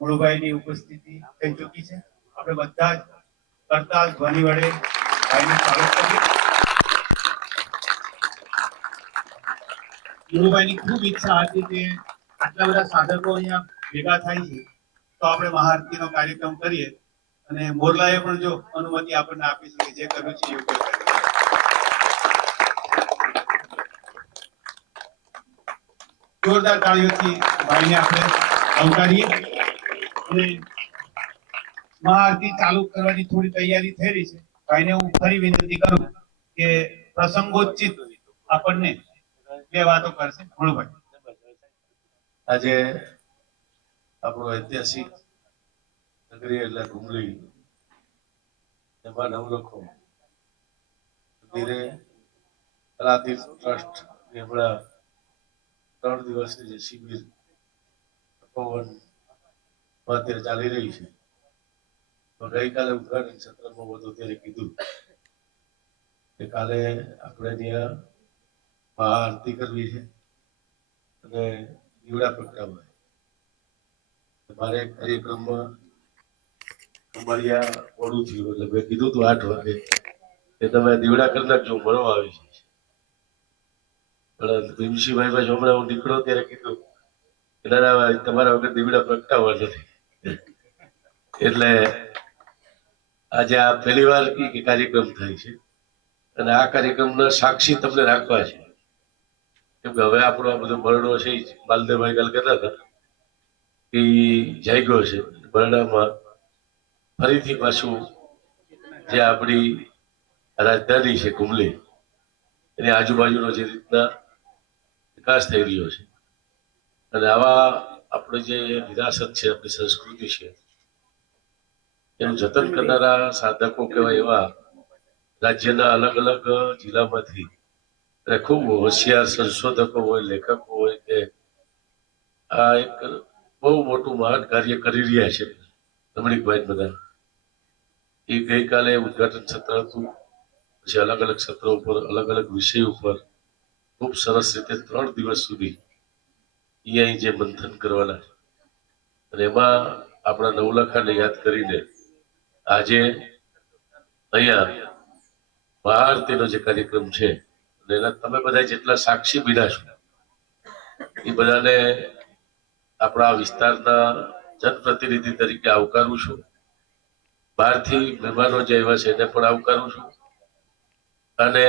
મુળુભાઈની ઉપસ્થિતિ થઈ ચૂકી છે। આપણે બધા જ કરતાલ ધ્વનિ વડે ભાઈનું સ્વાગત કરીએ। મુળુભાઈની ખૂબ ઈચ્છા હતી કે આટલા બધા સાધકો અહીંયા ભેગા થાય છે તો આપણે મહાઆરતીનો કાર્યક્રમ કરીએ, અને મોરલાએ પણ જો અનુમતિ આપણને આપી છે કે જે કર્યું છે યોગ્ય કર્યું। જોરદાર તાળીઓથી ભાઈને આપણે આવકારીએ। અને મહાઆરતી ચાલુ કરવાની થોડી તૈયારી થઈ રહી છે। ભાઈને હું ફરી વિનંતી કરું કે પ્રસંગોચિત આપણને બે વાતો કરશે। મુળુભાઈ, આજે આપણો ઐતિહાસિક નગરી એટલે ઘુમલી, એમાં નવલખો મંદિરે કલાતીર્થ ટ્રસ્ટ હમણાં 3 દિવસની જે શિબિર તપોવન અત્યારે ચાલી રહી છે, તો ગઈકાલે ઉદઘાટન સત્રમાં બધું ત્યારે કીધું કે કાલે આપણે ત્યાં મહાઆરતી કરવી છે અને દીવડા પ્રગટાવવા। મારે કાર્યક્રમમાં અમારિયા મોડું થયું એટલે મેં કીધું હતું 8 વાગે કે તમે દીવડા કરી નાખજો, મળવા આવી જઈશ। પણ ભીમસિંહભાઈ પાસે હમણાં હું નીકળ્યો ત્યારે કીધું કે દાદા તમારા વગર દીવડા પ્રગટાવવા નથી। એટલે આજે આ પહેલી વાર કાર્યક્રમ થાય છે અને આ કાર્યક્રમના સાક્ષી તમને રાખવા છે, કેમ કે હવે આપણો આ બધો બરડો છે, બાલદેવભાઈ કાલ કહેતા હતા કે જાગ્યો છે બરડામાં ફરીથી પાછું જે આપણી રાજધાની છે ઘુમલી, એની આજુબાજુનો જે રીતના વિકાસ થઈ રહ્યો છે અને આવા આપણે જે વિરાસત છે, આપણી સંસ્કૃતિ છે, એનું જતન કરનારા સાધકો કહેવાય એવા રાજ્યના અલગ અલગ જિલ્લામાંથી અને ખૂબ હોશિયાર સંશોધકો હોય, લેખકો હોય કે આ એક બહુ મોટું મહાન કાર્ય કરી રહ્યા છે રમણીકભાઈ બધા। એ ગઈકાલે ઉદઘાટન સત્ર હતું, પછી અલગ અલગ સત્રો ઉપર અલગ અલગ વિષય ઉપર ખૂબ સરસ રીતે 3 દિવસ સુધી અહીં જે મંથન કરવાના છે અને એમાં આપણા નવલખાને યાદ કરીને આજે અહીંયા મહાઆરતીનો જે કાર્યક્રમ છે અને એના તમે બધા જેટલા સાક્ષી બન્યા છો એ બધાને આપણા વિસ્તારના જનપ્રતિનિધિ તરીકે આવકારું છું। બહારથી મહેમાનો જે આવ્યા છે એને પણ આવકારું છું અને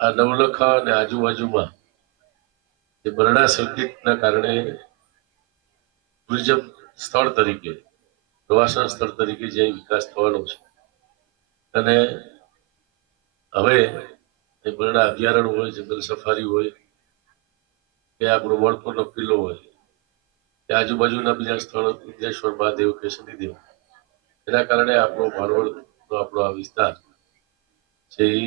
આ નવલખા અને આજુબાજુમાં જે બરડા સંગીતના કારણે ટુરિઝમ સ્થળ તરીકે, પ્રવાસન સ્થળ તરીકે જે વિકાસ થવાનો છે અને હવે એ બરડા અભયારણ્ય હોય, જંગલ સફારી હોય કે આપણો વડપોનો કિલ્લો હોય કે આજુબાજુના બીજા સ્થળો વિઘ્નેશ્વર મહાદેવ કે શનિદેવ, એના કારણે આપણો ભાણવડનો આપણો આ વિસ્તાર છે એ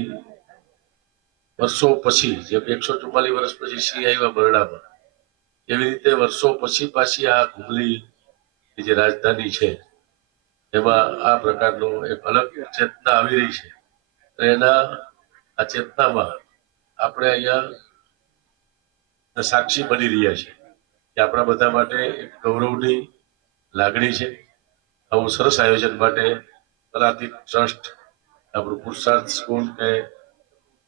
વર્ષો પછી, જેમ 144 વર્ષ પછી સિંહ આવ્યા બરડામાં, એવી રીતે વર્ષો પછી પાછી આ ઘુમલી જે રાજધાની છે એમાં આ પ્રકારનો એક અલગ ચેતના આવી રહી છે। એના આ ચેતનામાં આપણે અહીંયા સાક્ષી બની રહ્યા છે કે આપણા બધા માટે એક ગૌરવની લાગણી છે। આવું સરસ આયોજન માટે કલાતીર્થ ટ્રસ્ટ, આપણું પુરુષાર્થ સ્કૂલ કે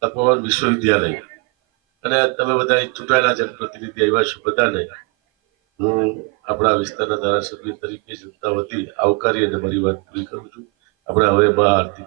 તપોવન વિશ્વવિદ્યાલય અને તમે બધા ચૂંટાયેલા જનપ્રતિનિધિ આવ્યા છો, બધાને હું આપણા વિસ્તારના ધારાસભ્ય તરીકે જનતા વતી આવકારી અને મારી વાત પૂરી કરું છું। આપણે હવે મહાઆરતી